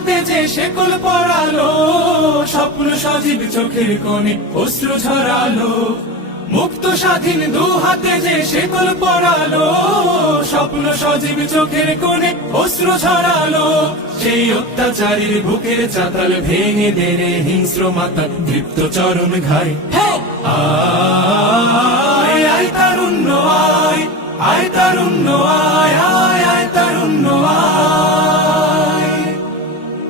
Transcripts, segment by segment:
হাতে যে শেকল পড়ালো স্বপ্ন সজীব চোখের কোণে অশ্রু ঝরালো। মুক্ত স্বাধীন দু হাতে যে শেকল পড়ালো স্বপ্ন সজীব চোখের কোণে অশ্রু ঝরালো। সেই অত্যাচারীর বুকের চাতাল ভেঙে দেনে হিংস্র মাতা দৃপ্ত চরণ ঘাই আয় আয় তারুণ্য আয়।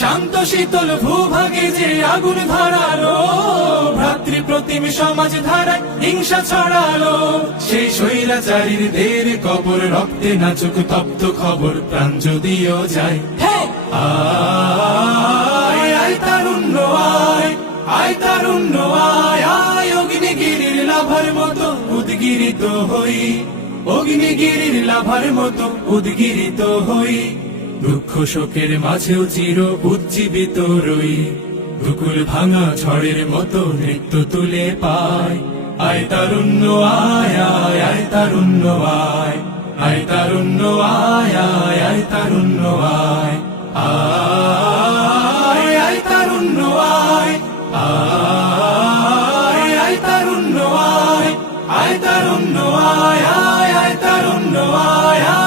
শান্ত শীতল ভূভাগে যে আগুন ধরালো, ভ্রাতৃ সমাজ ধারায় হিংসা ছড়ালো, সেই স্বৈরাচারীর দের কবর রক্তে নাচুক তপ্ত খবর, প্রাণ যদিও যায়। আয় আয় তারুণ্য, আয় আয় তারুণ্য, আয় আয় অগ্নিগিরির লাভার মতো উদ্গিরিত হই, অগ্নিগিরির লাভার মতো উদ্গিরিত হই। দুঃখ শোকের মাঝেও চির উজ্জীবিত রই। দুকুল ভাঙা ঝড়ের মতো নৃত্য তুলে পায়। আয় তারুণ্য, আয় আয় আয় তারুণ্য, আয়। আয় তারুণ্য, আয় আয় আয় তারুণ্য, আয়। আয় তারুণ্য, আয়। আয় তারুণ্য, আয়। আয় তারুণ্য, আয় আয় আয় তারুণ্য আয়।